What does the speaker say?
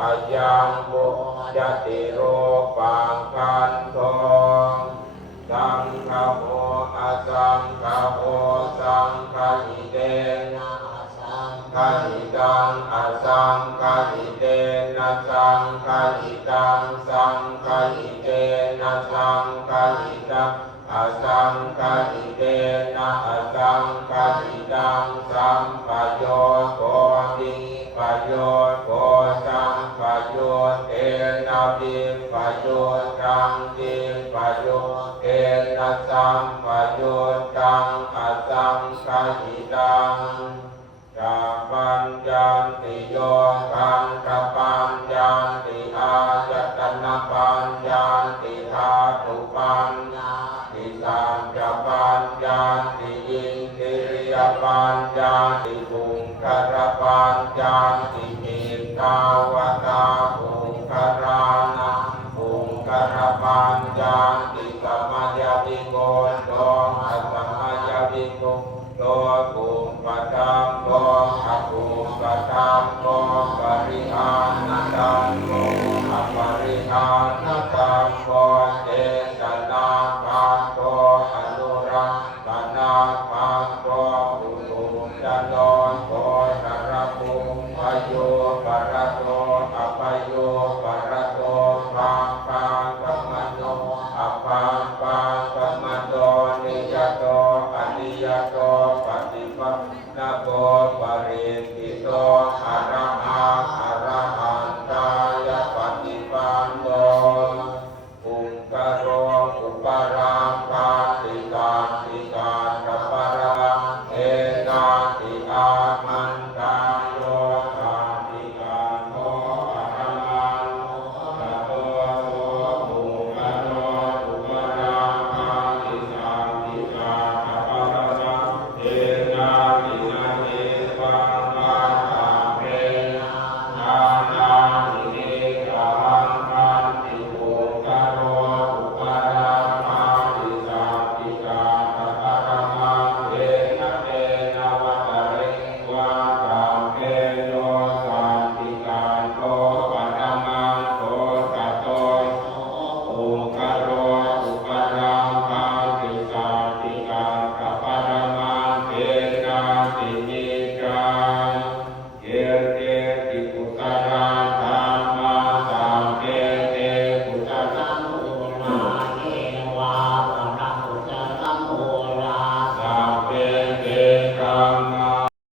อายังบุญติโรปังคันโทสังฆโมอสังฆโมสังฆอิเตนะสังฆอิตังอสังฆอิเตนะสังฆอิตังสังฆอิเตนะสังฆอิตังอสังฆอิเตนะอสังฆอิตังสัมปโยโคติปโยโคสัมปโยเตนะวิปโยตังติปโยเตนะสัมปโยตังอสังฆอิตังจาปัญญันติโยคันธปัญญันติอาจตนะปัญญันติธาตุปัญญาติสัมจปัญญันติอินทรียปัญญันติภูมิคารปัญญันติจิตตาวตาภูมิคารานังภูมิคารปัญญันติ